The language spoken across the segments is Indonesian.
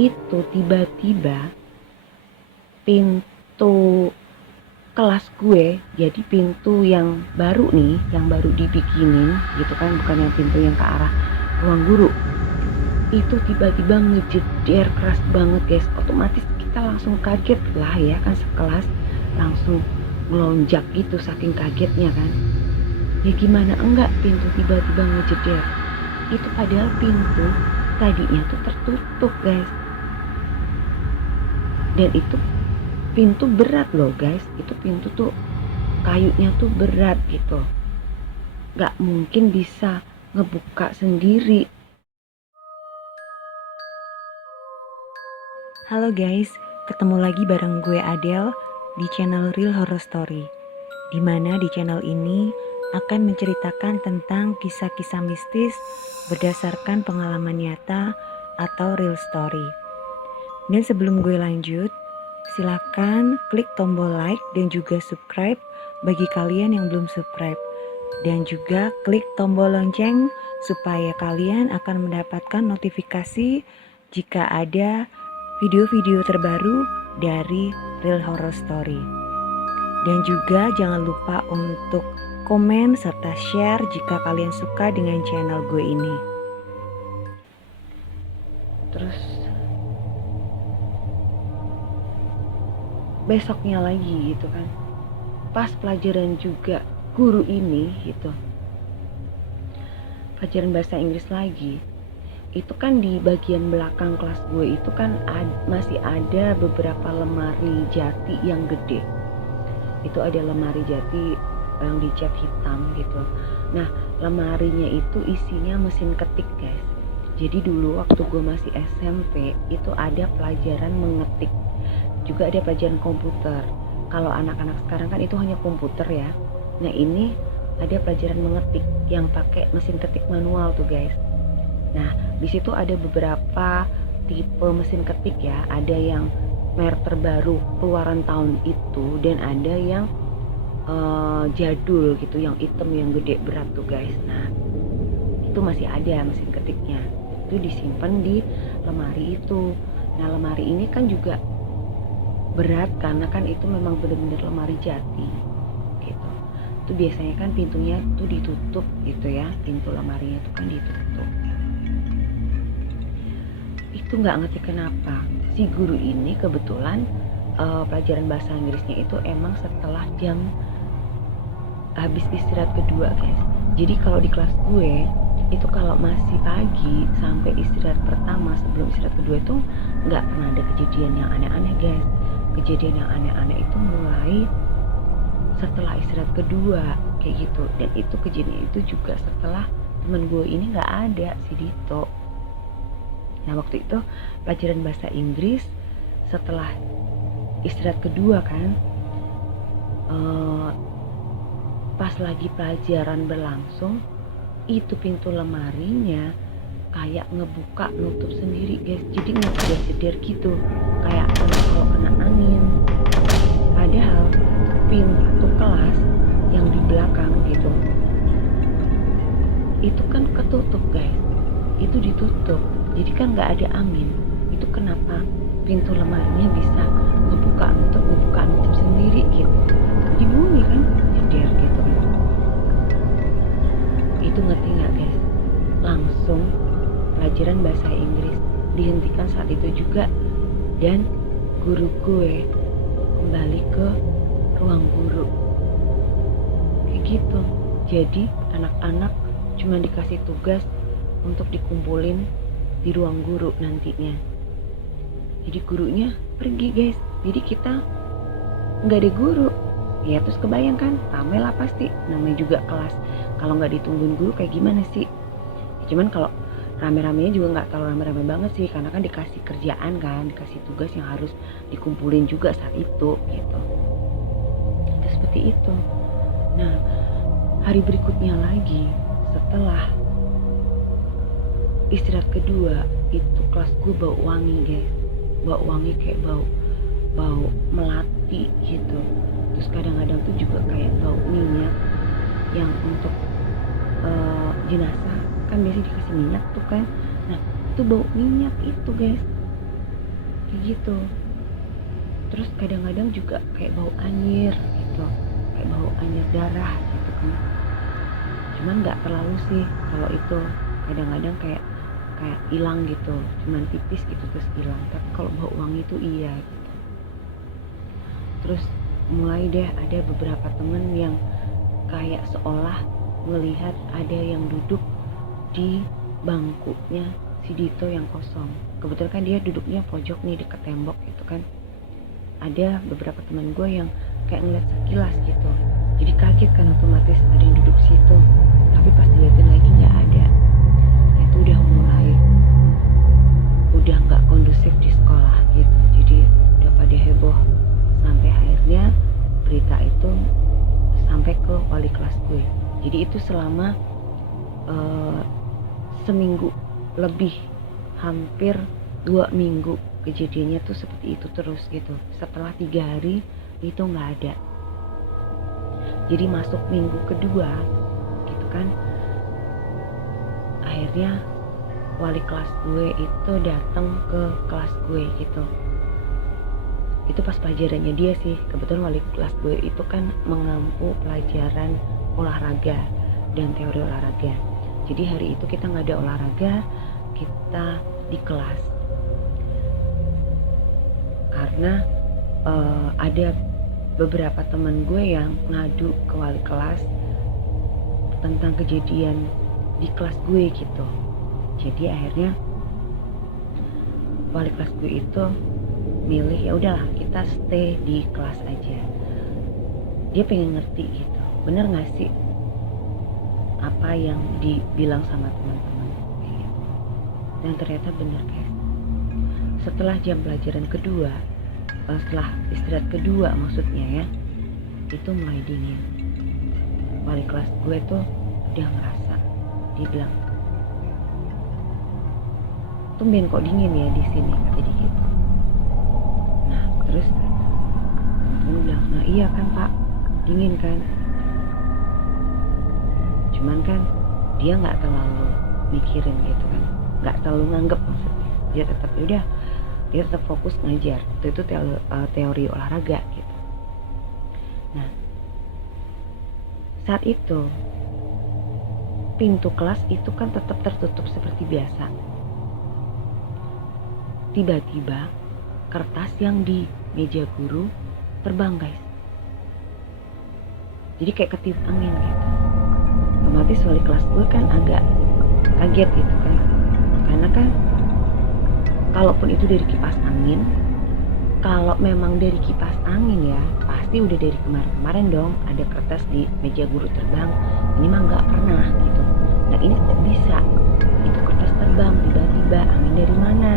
itu tiba-tiba pintu kelas gue, jadi pintu yang baru nih, yang baru dibikinin gitu kan, bukan yang pintu yang ke arah ruang guru, itu tiba-tiba ngejeder keras banget guys. Otomatis kita langsung kaget lah ya kan, sekelas langsung melonjak gitu saking kagetnya kan. Ya gimana enggak, pintu tiba-tiba ngejeder. Itu padahal pintu tadinya tuh tertutup guys, dan itu pintu berat loh guys. Itu pintu tuh kayunya tuh berat gitu, gak mungkin bisa ngebuka sendiri. Halo guys, ketemu lagi bareng gue Adele di channel Real Horror Story. Dimana di channel ini akan menceritakan tentang kisah-kisah mistis berdasarkan pengalaman nyata atau real story. Dan sebelum gue lanjut, silahkan klik tombol like dan juga subscribe bagi kalian yang belum subscribe. Dan juga klik tombol lonceng supaya kalian akan mendapatkan notifikasi jika ada video-video terbaru dari Real Horror Story. Dan juga jangan lupa untuk komen serta share jika kalian suka dengan channel gue ini. Terus besoknya lagi gitu kan, pas pelajaran juga guru ini gitu, pelajaran bahasa Inggris lagi, itu kan di bagian belakang kelas gue itu kan masih ada beberapa lemari jati yang gede. Itu ada lemari jati yang dicat hitam gitu. Nah, lemarinya itu isinya mesin ketik guys. Jadi dulu waktu gue masih SMP itu ada pelajaran mengetik, juga ada pelajaran komputer. Kalau anak-anak sekarang kan itu hanya komputer ya. Nah, ini ada pelajaran mengetik yang pakai mesin ketik manual tuh guys. Nah, di situ ada beberapa tipe mesin ketik ya. Ada yang merek terbaru keluaran tahun itu, dan ada yang jadul gitu, yang hitam yang gede berat tuh guys. Nah, itu masih ada mesin ketiknya. Itu disimpan di lemari itu. Nah, lemari ini kan juga berat karena kan itu memang benar-benar lemari jati gitu. Itu biasanya kan pintunya tuh ditutup gitu ya. Pintu lemarinya itu kan ditutup. Itu nggak ngerti kenapa si guru ini kebetulan pelajaran bahasa Inggrisnya itu emang setelah jam habis istirahat kedua guys. Jadi kalau di kelas gue itu kalau masih pagi sampai istirahat pertama sebelum istirahat kedua itu nggak pernah ada kejadian yang aneh-aneh guys. Kejadian yang aneh-aneh itu mulai setelah istirahat kedua kayak gitu. Dan itu kejadian itu juga setelah temen gue ini nggak ada, si Dito. Nah, waktu itu pelajaran bahasa Inggris setelah istirahat kedua kan, pas lagi pelajaran berlangsung, itu pintu lemarinya kayak ngebuka nutup sendiri guys. Jadi ngejeder gitu, kayak kalau kena angin. Padahal pintu kelas yang di belakang gitu itu kan ketutup guys, itu ditutup. Jadi kan nggak ada angin. Itu kenapa pintu lemarinya bisa ngebuka nutup sendiri gitu. Di bumi kan jeder gitu kan. Itu ngerti nggak guys? Langsung pelajaran bahasa Inggris dihentikan saat itu juga, dan guru gue kembali ke ruang guru kayak gitu. Jadi anak-anak cuma dikasih tugas untuk dikumpulin di ruang guru nantinya. Jadi gurunya pergi guys, jadi kita nggak ada guru ya. Terus kebayangkan rame lah pasti, namanya juga kelas. Kalau nggak ditungguin guru kayak gimana sih ya. Cuman kalau rame-ramenya juga nggak terlalu rame-rame banget sih, karena kan dikasih kerjaan kan, dikasih tugas yang harus dikumpulin juga saat itu gitu. Itu seperti itu. Nah, hari berikutnya lagi setelah istirahat kedua itu kelas gue bau wangi guys. Bau wangi kayak bau melati gitu. Terus kadang-kadang tuh juga kayak bau minyak yang untuk jenazah kan biasanya dikasih minyak tuh kan. Nah, itu bau minyak itu guys. kayak gitu. Terus kadang-kadang juga kayak bau anyir gitu, kayak bau anyir darah gitu kan. Cuman nggak terlalu sih kalau itu, kadang-kadang kayak hilang gitu, cuman tipis gitu terus hilang. Tapi kalau bau wangi itu iya gitu. Terus mulai deh ada beberapa temen yang kayak seolah melihat ada yang duduk di bangkunya si Dito yang kosong. Kebetulan kan dia duduknya pojok nih deket tembok gitu kan. Ada beberapa teman gue yang kayak ngeliat sekilas gitu, jadi kaget kan, otomatis ada yang duduk situ. Tapi pas dilihatin lagi nggak ada. Nah, itu udah nggak kondusif di sekolah gitu. Jadi udah pada heboh sampai akhirnya berita itu sampai ke wali kelas gue. Jadi itu selama seminggu lebih, hampir 2 minggu kejadiannya tuh seperti itu terus gitu. Setelah 3 hari itu nggak ada. Jadi masuk minggu kedua gitu kan, akhirnya wali kelas gue itu datang ke kelas gue gitu. Itu pas pelajarannya dia sih. Kebetulan wali kelas gue itu kan mengampu pelajaran olahraga dan teori olahraga. Jadi hari itu kita nggak ada olahraga, kita di kelas. Karena ada beberapa teman gue yang ngadu ke wali kelas tentang kejadian di kelas gue gitu. Jadi akhirnya wali kelas gue itu milih ya udahlah kita stay di kelas aja. Dia pengen ngerti gitu, bener nggak sih apa yang dibilang sama teman-teman kayak gitu. Dan ternyata bener guys. Setelah jam pelajaran kedua, setelah istirahat kedua maksudnya ya, itu mulai dingin. Wali kelas gue tuh udah ngerasa, dia bilang, tumben kok dingin ya di sini, kata dia gitu. Nah terus temen bilang, nah iya kan Pak, dingin kan. Cuman kan dia nggak terlalu mikirin gitu kan, nggak terlalu nganggep maksudnya. Dia tetap udah, dia tetap fokus ngajar. Itu teori olahraga gitu. Nah saat itu pintu kelas itu kan tetap tertutup seperti biasa. Tiba-tiba kertas yang di meja guru terbang guys. Jadi kayak ketiup angin gitu. Otomatis wali kelas gue kan agak kaget gitu kan. Karena kan kalaupun itu dari kipas angin, kalau memang dari kipas angin ya pasti udah dari kemarin-kemarin dong ada kertas di meja guru terbang. Ini mah nggak pernah gitu. Nah ini kok bisa itu kertas terbang tiba-tiba, angin dari mana?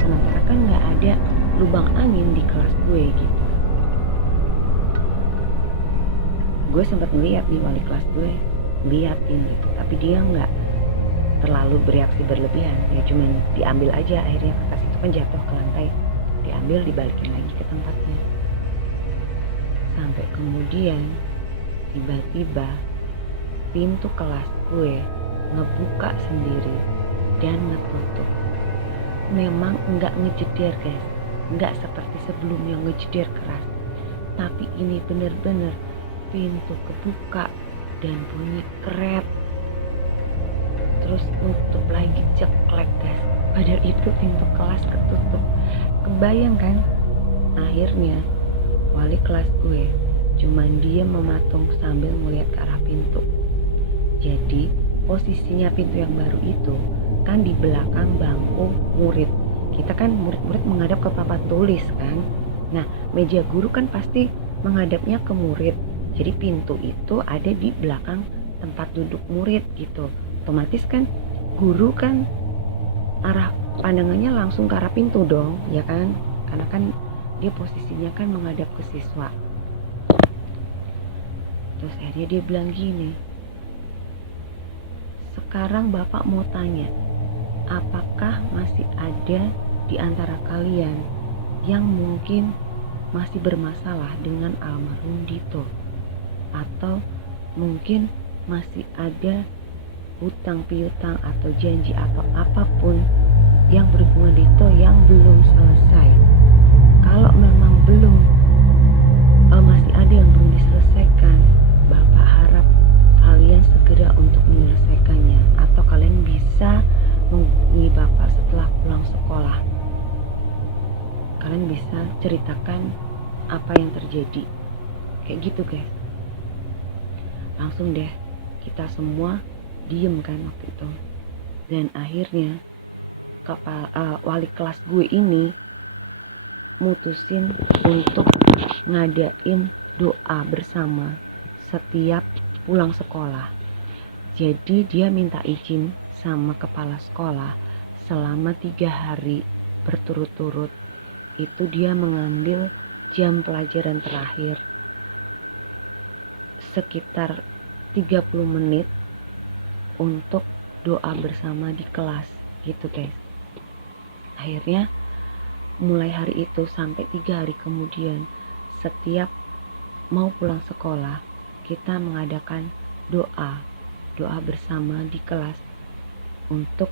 Sementara kan nggak ada lubang angin di kelas gue gitu. Gue sempat ngeliat di wali kelas gue, liatin gitu, tapi dia nggak terlalu bereaksi berlebihan. Ya cuman diambil aja, akhirnya kertas itu kan jatuh ke lantai, diambil dibalikin lagi ke tempatnya. Sampai kemudian tiba-tiba pintu kelas gue ngebuka sendiri dan ngetutup. Memang enggak ngejeder guys, enggak seperti sebelumnya ngejeder keras, tapi ini bener-bener pintu kebuka dan bunyi krep, terus nutup lagi ceklek guys. Padahal itu pintu kelas ketutup. Kebayang kan? Akhirnya wali kelas gue cuman diam mematung sambil melihat ke arah pintu. Jadi posisinya pintu yang baru itu kan di belakang bangku murid. Kita kan murid-murid menghadap ke papan tulis kan. Nah meja guru kan pasti menghadapnya ke murid. Jadi pintu itu ada di belakang tempat duduk murid gitu. Otomatis kan guru kan arah pandangannya langsung ke arah pintu dong, ya kan? Karena kan dia posisinya kan menghadap ke siswa. Terus akhirnya dia bilang gini, sekarang Bapak mau tanya, apakah masih ada di antara kalian yang mungkin masih bermasalah dengan almarhum Dito? Atau mungkin masih ada hutang piutang atau janji atau apapun yang berhubungan Dito yang belum selesai? kalian bisa ceritakan apa yang terjadi. Kayak gitu guys. Langsung deh kita semua diem kan waktu itu. Dan akhirnya wali kelas gue ini mutusin untuk ngadain doa bersama setiap pulang sekolah. Jadi dia minta izin sama kepala sekolah selama 3 hari berturut-turut itu dia mengambil jam pelajaran terakhir sekitar 30 menit untuk doa bersama di kelas gitu guys. Akhirnya mulai hari itu sampai 3 hari kemudian setiap mau pulang sekolah kita mengadakan doa bersama di kelas untuk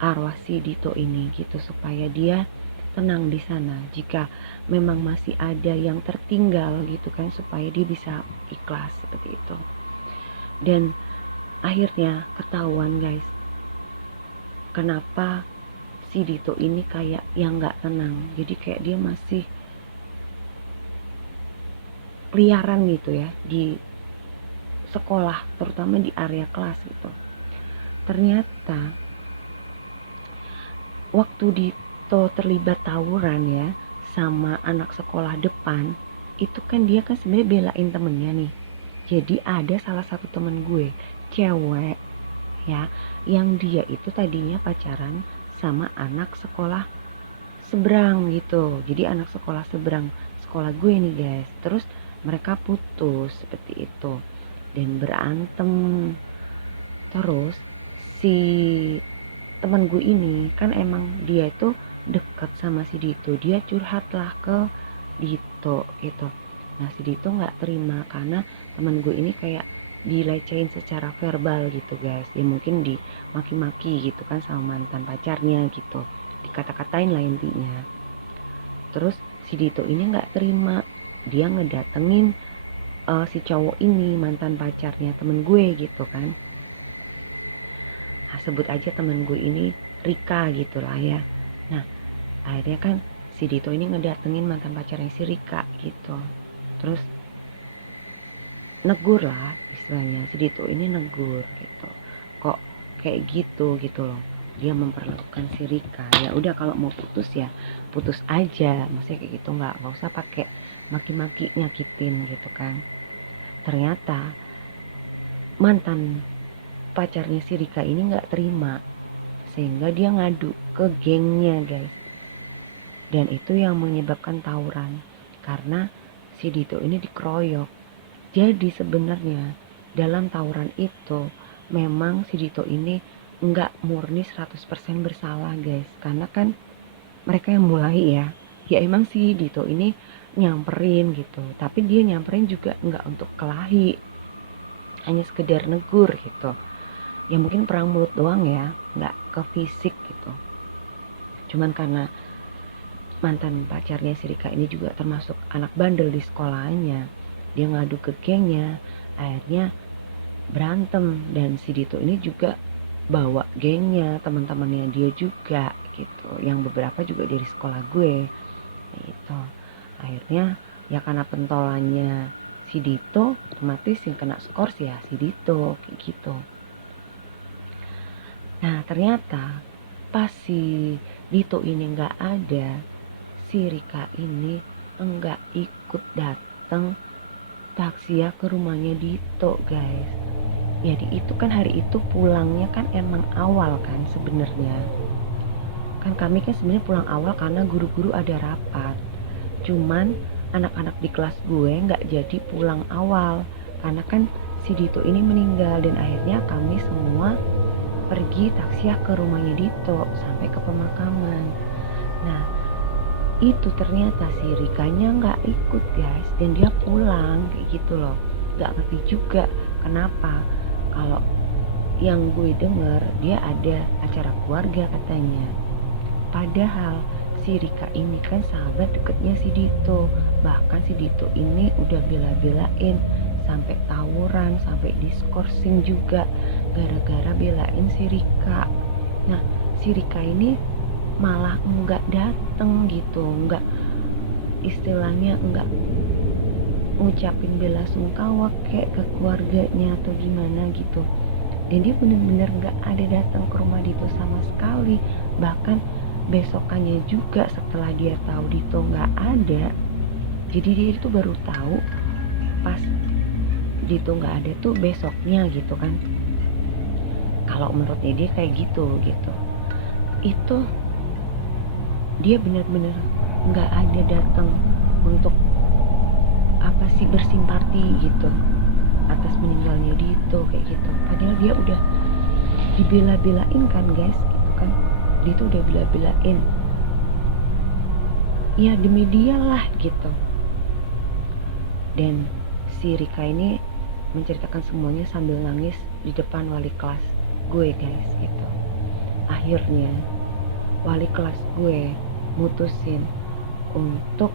arwah si Dito ini gitu, supaya dia tenang di sana jika memang masih ada yang tertinggal gitu kan, supaya dia bisa ikhlas seperti itu. Dan akhirnya ketahuan guys, kenapa si Dito ini kayak yang gak tenang. Jadi kayak dia masih keliaran gitu ya di sekolah, terutama di area kelas gitu. Ternyata waktu Dito terlibat tawuran ya sama anak sekolah depan, itu kan dia kan sebenarnya belain temennya nih. Jadi ada salah satu temen gue, cewek ya, yang dia itu tadinya pacaran sama anak sekolah seberang gitu. Jadi anak sekolah seberang sekolah gue nih guys. Terus mereka putus seperti itu dan berantem. Terus si teman gue ini kan emang dia itu dekat sama si Dito, dia curhat lah ke Dito gitu. Nah si Dito nggak terima karena teman gue ini kayak dilecehin secara verbal gitu guys, ya mungkin dimaki-maki gitu kan sama mantan pacarnya gitu, dikata-katain lah intinya. Terus si Dito ini nggak terima, dia ngedatengin si cowok ini, mantan pacarnya temen gue gitu kan. Nah, sebut aja temen gue ini Rika gitu lah ya. Nah akhirnya kan si Dito ini ngedatengin mantan pacarnya si Rika gitu. Terus negur lah istilahnya, si Dito ini negur gitu, kok kayak gitu loh, dia memperlakukan si Rika. Ya udah kalau mau putus ya putus aja, maksudnya kayak gitu, nggak usah pakai maki-maki nyakitin gitu kan. Ternyata mantan pacarnya si Rika ini nggak terima sehingga dia ngadu ke gengnya guys, dan itu yang menyebabkan tawuran karena si Dito ini dikeroyok. Jadi sebenarnya dalam tawuran itu memang si Dito ini nggak murni 100% bersalah guys, karena kan mereka yang mulai ya emang si Dito ini nyamperin gitu, tapi dia nyamperin juga nggak untuk kelahi, hanya sekedar negur gitu ya, mungkin perang mulut doang ya, nggak ke fisik gitu. Cuman karena mantan pacarnya si Rika ini juga termasuk anak bandel di sekolahnya, dia ngadu ke gengnya, akhirnya berantem. Dan si Dito ini juga bawa gengnya, teman-temannya dia juga gitu, yang beberapa juga dari sekolah gue gitu. Akhirnya ya karena pentolannya si Dito, otomatis yang kena skor sih ya si Dito kayak gitu. Nah ternyata pas si Dito ini nggak ada, si Rika ini enggak ikut datang takziah ke rumahnya Dito guys. Jadi itu kan hari itu pulangnya kan emang awal kan sebenarnya. Kan kami kan sebenarnya pulang awal karena guru-guru ada rapat. Cuman anak-anak di kelas gue nggak jadi pulang awal karena kan si Dito ini meninggal, dan akhirnya kami semua pergi takziah ke rumahnya Dito sampai ke pemakaman. Nah itu ternyata si Rikanya nggak ikut guys, dan dia pulang kayak gitu loh. Nggak ngerti juga kenapa, kalau yang gue denger dia ada acara keluarga katanya. Padahal si Rika ini kan sahabat deketnya si Dito, bahkan si Dito ini udah bela-belain sampai tawuran, sampai diskorsing juga gara-gara belain si Rika. Nah si Rika ini malah enggak dateng gitu, enggak, istilahnya enggak ngucapin bela sungkawa kayak ke keluarganya atau gimana gitu. Dan dia bener-bener enggak ada datang ke rumah Dito sama sekali. Bahkan besokannya juga setelah dia tahu Dito enggak ada, jadi dia itu baru tahu pas Dito enggak ada tuh besoknya gitu kan. Kalau menurutnya dia kayak gitu. Itu dia benar-benar nggak ada datang untuk apa sih, bersimpati gitu atas meninggalnya Dito kayak gitu. Padahal dia udah dibela-belain kan guys gitu kan. Dia tuh udah bela-belain ya demi dia lah gitu. Dan si Rika ini menceritakan semuanya sambil nangis di depan wali kelas gue guys gitu. Akhirnya wali kelas gue mutusin untuk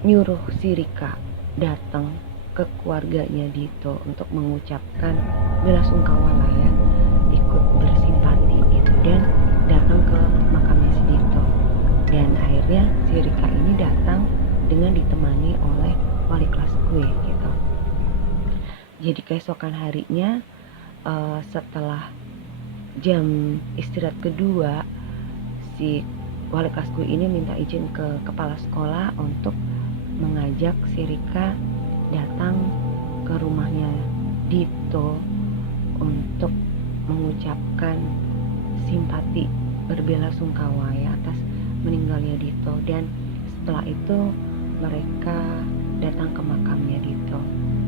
nyuruh si Rika datang ke keluarganya Dito untuk mengucapkan bela sungkawa lah ya, ikut bersimpati gitu, dan datang ke makamnya si Dito. Dan akhirnya si Rika ini datang dengan ditemani oleh wali kelas gue gitu. Jadi keesokan harinya setelah jam istirahat kedua, si wali kelas gue ini minta izin ke kepala sekolah untuk mengajak si Rika datang ke rumahnya Dito untuk mengucapkan simpati, berbela sungkawa ya atas meninggalnya Dito. Dan setelah itu mereka datang ke makamnya Dito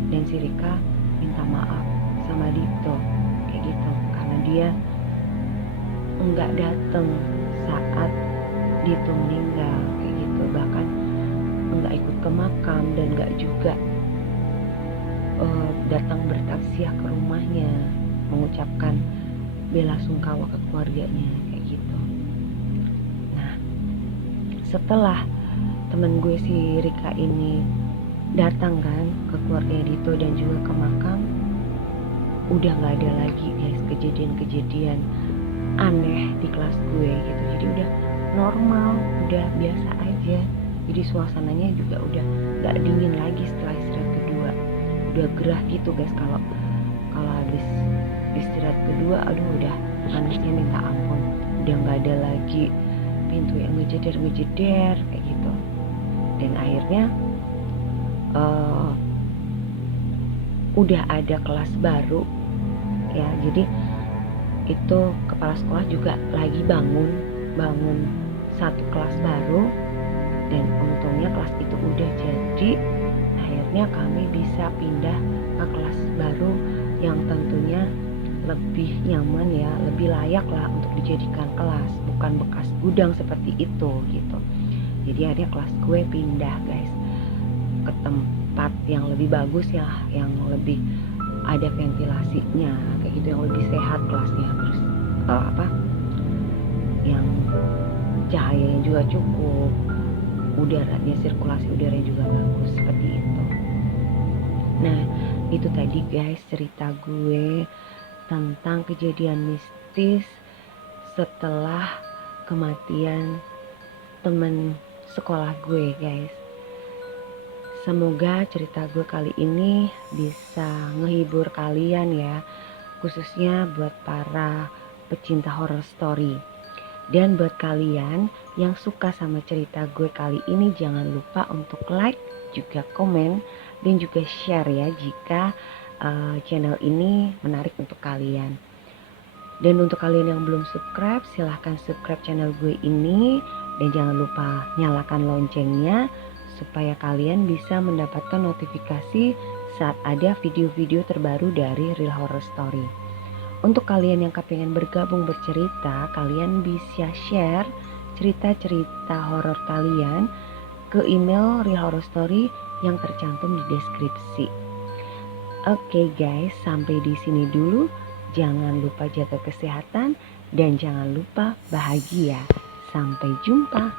dan si Rika minta maaf sama Dito kayak gitu, karena dia enggak datang saat Dito meninggal kayak gitu. Bahkan enggak ikut ke makam dan enggak juga datang bertaksiah ke rumahnya mengucapkan bela sungkawa ke keluarganya kayak gitu. Nah, setelah temen gue si Rika ini datang kan ke keluarga Dito dan juga ke makam, udah gak ada lagi guys kejadian-kejadian aneh di kelas gue gitu. Jadi udah normal, udah biasa aja. Jadi suasananya juga udah gak dingin lagi setelah istirahat kedua. Udah gerah gitu guys, kalau habis istirahat kedua aduh udah panasnya minta ampun. Udah gak ada lagi pintu yang ngejeder kayak gitu. Dan akhirnya udah ada kelas baru ya. Jadi itu kepala sekolah juga lagi bangun satu kelas baru, dan untungnya kelas itu udah jadi. Akhirnya kami bisa pindah ke kelas baru yang tentunya lebih nyaman ya, lebih layak lah untuk dijadikan kelas, bukan bekas gudang seperti itu gitu. Jadi akhirnya kelas gue pindah guys ke tempat yang lebih bagus ya, yang lebih ada ventilasinya kayak gitu, yang lebih sehat kelasnya. Terus yang cahayanya juga cukup, udaranya, sirkulasi udaranya juga bagus seperti itu. Nah, itu tadi guys cerita gue tentang kejadian mistis setelah kematian temen sekolah gue guys. Semoga cerita gue kali ini bisa ngehibur kalian ya, khususnya buat para pecinta horror story. Dan buat kalian yang suka sama cerita gue kali ini, jangan lupa untuk like, juga komen, dan juga share ya jika channel ini menarik untuk kalian. Dan untuk kalian yang belum subscribe, silahkan subscribe channel gue ini. Dan jangan lupa nyalakan loncengnya supaya kalian bisa mendapatkan notifikasi saat ada video-video terbaru dari Real Horror Story. Untuk kalian yang kepengen bergabung bercerita, kalian bisa share cerita-cerita horor kalian ke email Real Horror Story yang tercantum di deskripsi. Oke guys, sampai di sini dulu. Jangan lupa jaga kesehatan dan jangan lupa bahagia. Sampai jumpa.